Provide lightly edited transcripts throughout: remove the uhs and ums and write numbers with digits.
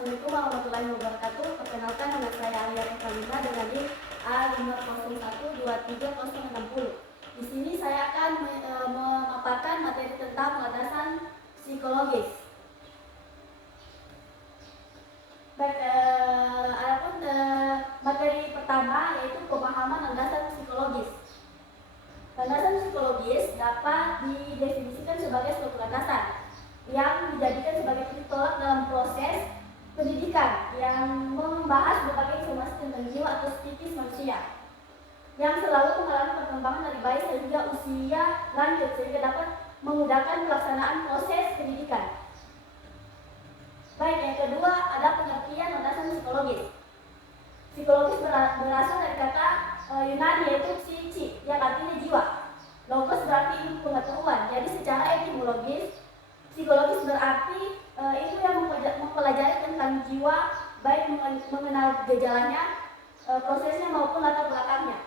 Assalamualaikum warahmatullahi wabarakatuh. Perkenalkan, nama saya Alia Evalina dengan NIM A50123060. Di sini saya akan memaparkan materi tentang landasan psikologis. Baik, materi pertama yaitu pemahaman landasan psikologis. Landasan psikologis dapat didefinisikan sebagai suatu landasan yang dijadikan sebagai titik tolak dalam proses pendidikan yang membahas berbagai informasi tentang jiwa atau psikis manusia yang selalu mengalami perkembangan dari bayi sehingga usia lanjut sehingga dapat memudahkan pelaksanaan proses pendidikan. Baik, yang kedua ada pengertian landasan psikologis. Psikologis berasal dari kata Yunani yaitu psichi yang artinya jiwa. Logos berarti ilmu pengetahuan. Jadi secara etimologis psikologis berarti ilmu yang mempelajari tentang jiwa, baik mengenal gejalanya, prosesnya maupun latar belakangnya.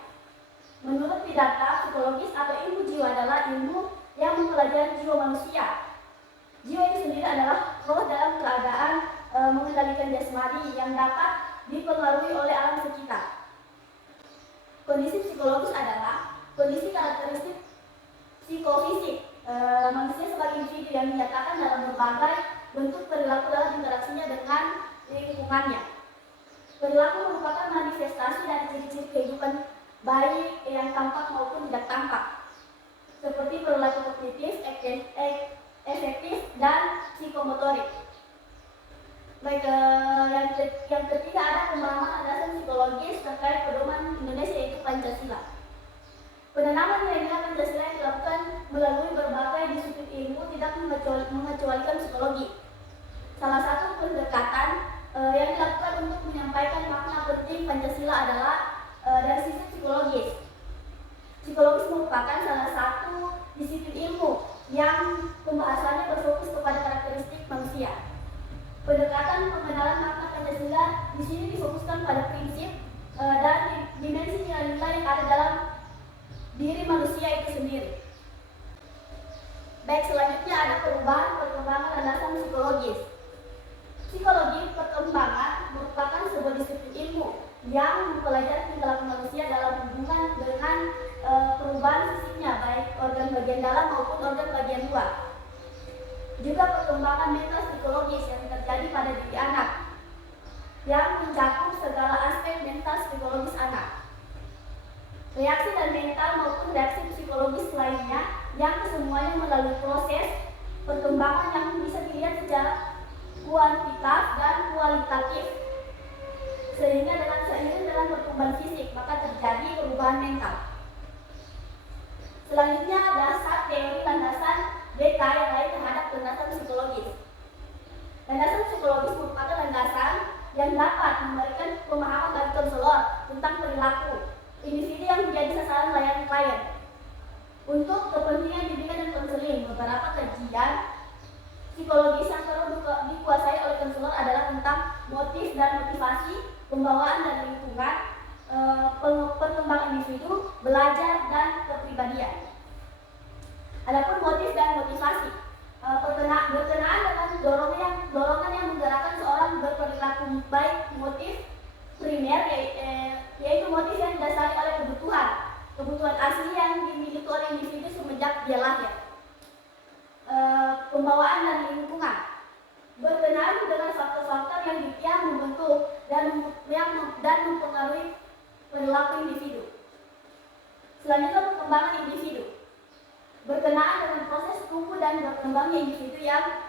Menurut data, psikologis atau ilmu jiwa adalah ilmu yang mempelajari jiwa manusia. Jiwa itu sendiri adalah roh dalam keadaan mengendalikan jasmani yang dapat dipengaruhi oleh alam sekitar. Kondisi psikologis adalah kondisi karakteristik psikofisik manusia sebagai individu yang dinyatakan dalam berbagai bentuk perilaku dalam interaksinya dengan lingkungannya. Perilaku merupakan manifestasi dari ciri-ciri kehidupan baik yang tampak maupun tidak tampak, seperti perilaku kognitif, efektif, dan psikomotorik. Baik, yang ketiga ada pemahaman landasan psikologis terkait pedoman Indonesia yaitu Pancasila. Penanaman nilai-nilai Pancasila yang dilakukan melalui berbagai disiplin ilmu tidak mengecualikan psikologi. Salah satu pendekatan yang dilakukan untuk menyampaikan makna penting Pancasila adalah dari sisi psikologis. Psikologis merupakan salah satu disiplin ilmu yang pembahasannya berfokus kepada karakteristik manusia. Pendekatan pengenalan makna Pancasila di sini difokuskan pada prinsip dan dimensi nilai-nilai yang ada dalam diri manusia itu sendiri. Baik, selanjutnya ada perkembangan landasan psikologis. Psikologi perkembangan merupakan sebuah disiplin ilmu yang mempelajari tingkah laku manusia dalam hubungan dengan perubahan fisiknya, baik organ bagian dalam maupun organ bagian luar. Juga perkembangan mental psikologis yang terjadi pada diri anak, yang mencakup segala aspek mental psikologis anak. Reaksi dan mental maupun reaksi psikologis lainnya yang kesemuanya melalui proses perkembangan yang bisa dilihat secara kuantitas dan kualitatif, sehingga seiring dengan pertumbuhan fisik maka terjadi perubahan mental. Selanjutnya dasar teori landasan BK yang lain terhadap landasan psikologis. Landasan psikologis merupakan landasan yang dapat memberikan pemahaman bagi konselor tentang perilaku individu yang menjadi sasaran layanan klien. Untuk kepentingan bimbingan dan konseling, beberapa kajian psikologis yang perlu dikuasai oleh konselor adalah tentang motif dan motivasi, pembawaan dan lingkungan, perkembangan individu, belajar, dan kepribadian. Adapun motif dan motivasi berkenaan dengan dorongan yang menggerakkan seorang berperilaku, baik motif primer yaitu motif yang didasari oleh kebutuhan asli yang dimiliki oleh individu semenjak dia lahir. Pembawaan dan lingkungan berkenaan dengan faktor-faktor yang membentuk dan mempengaruhi perilaku individu. Selanjutnya perkembangan individu berkenaan dengan proses tumbuh dan berkembangnya individu yang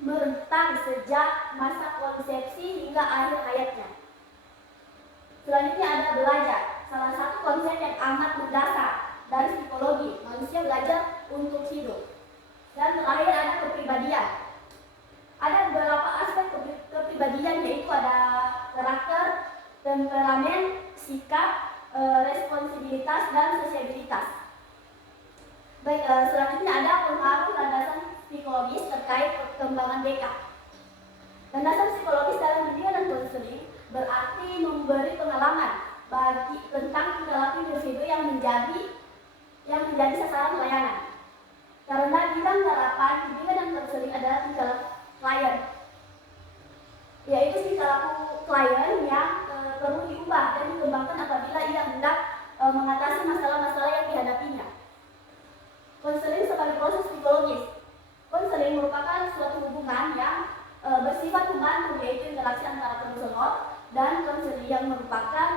merentang sejak masa konsepsi hingga akhir hayatnya. Selanjutnya ada belajar, salah satu konsep yang amat mendasar dari psikologi. Manusia belajar untuk hidup. Dan terakhir ada kepribadian. Ada beberapa aspek kepribadian, yaitu ada karakter, temperamen, sikap, responsibilitas, dan sosialitas. Baik, selanjutnya ada pengaruh landasan psikologis terkait perkembangan BK. Landasan psikologis dalam bimbingan dan konseling berarti memberi pengalaman tentang perilaku individu yang menjadi sasaran layanan. Karena bidang harapan bimbingan dan konseling adalah tingkah klien, yaitu klien yang perlu diubah dan dikembangkan apabila ia hendak mengatasi masalah-masalah yang dihadapinya. Konseling sebagai proses psikologis. Konseling merupakan suatu hubungan yang bersifat membantu, yaitu interaksi antara konselor dan konseli, yang merupakan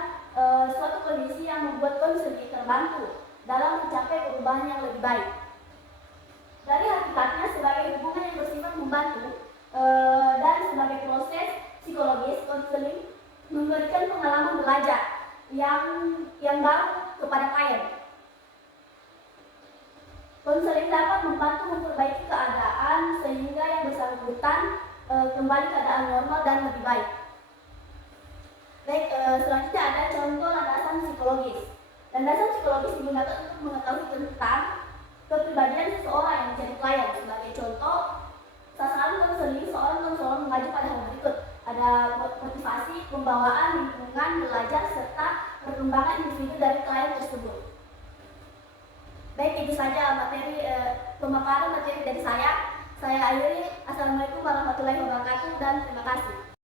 suatu kondisi yang membuat konseli terbantu dalam mencapai perubahan yang lebih baik. Dari hakikatnya, sebagai hubungan yang bersifat membantu dan sebagai proses psikologis, konseling memberikan pengalaman belajar yang baru kepada klien. Konseling dapat membantu memperbaiki keadaan sehingga yang bersangkutan kembali keadaan normal dan lebih baik. Baik, selanjutnya ada contoh landasan psikologis. Landasan psikologis digunakan untuk mengetahui tentang kepribadian seseorang yang menjadi klien. Sebagai contoh, sasaran konseling, seorang konselor mengacu pada hal berikut. Ada motivasi, pembawaan, lingkungan, belajar, serta perkembangan individu dari klien tersebut. Baik, itu saja materi pemaparan materi dari saya. Saya akhiri. Assalamualaikum warahmatullahi wabarakatuh dan terima kasih.